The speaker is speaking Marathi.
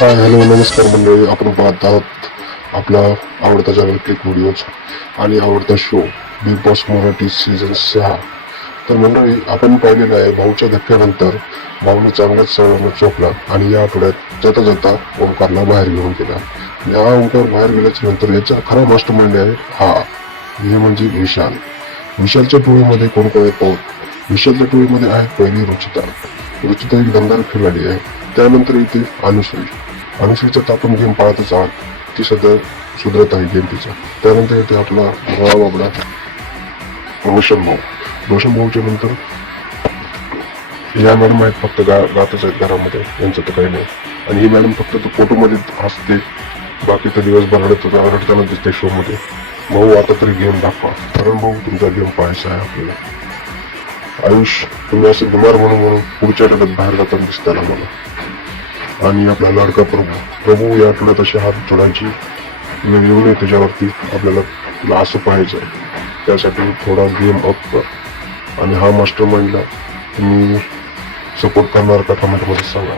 हाय हॅलो नमस्कार मंडळी. आपण पाहत आहोत आपला आवडता चॅनल क्लिक व्हिडिओज आणि आवडता show big boss Marathi season 6. तर मंडळी, आपण पाहिलेलं आहे भाऊच्या धक्क्यानंतर भाऊने चांगल्याच सगळ्यांना चोपला आणि या आठवड्यात जाता जाता ओंकारला बाहेर घेऊन गेला. या ओंकार बाहेर गेल्याच्या नंतर याचा खरा मास्टर माइंड आहे हा, हे म्हणजे विशाल. विशालच्या टोळीमध्ये कोण कोण येतो? विशालच्या टोळीमध्ये आहे पहिली रुचिता. रुचिता एक दमदार खिलाडी आहे. त्यानंतर येते अनुश्री. अनुश्रीचा तर आपण गेम पाहतच आहात, ती सध्या सुधरत आहे गेम तिचा. त्यानंतर येते आपला गोळा बाबडा रोशन भाऊ. रोशन भाऊच्या नंतर या मॅडम आहेत, फक्त गातच आहेत घरामध्ये, यांचं तर काही नाही. आणि ही मॅडम फक्त तो फोटोमध्ये हसते, बाकी तर दिवसभर रडताना दिसते शो मध्ये. भाऊ आता तरी गेम दाखवा, कारण भाऊ तुमचा गेम पाहायचा आहे आपल्याला. आयुष, तुम्ही असं बिमार म्हणून पुढच्या आठवड्यात बाहेर जाताना दिसताना मला. आणि आपला लाडका प्रभू या आठवड्यात अशी हात जोडायची वेळ येऊ नये त्याच्यावरती. आपल्याला तुला असं पाहायचं आहे, त्यासाठी थोडा गेम अप कर. आणि हा मास्टर माइंडला तुम्ही सपोर्ट करणार का कमेंटमध्ये सांगा.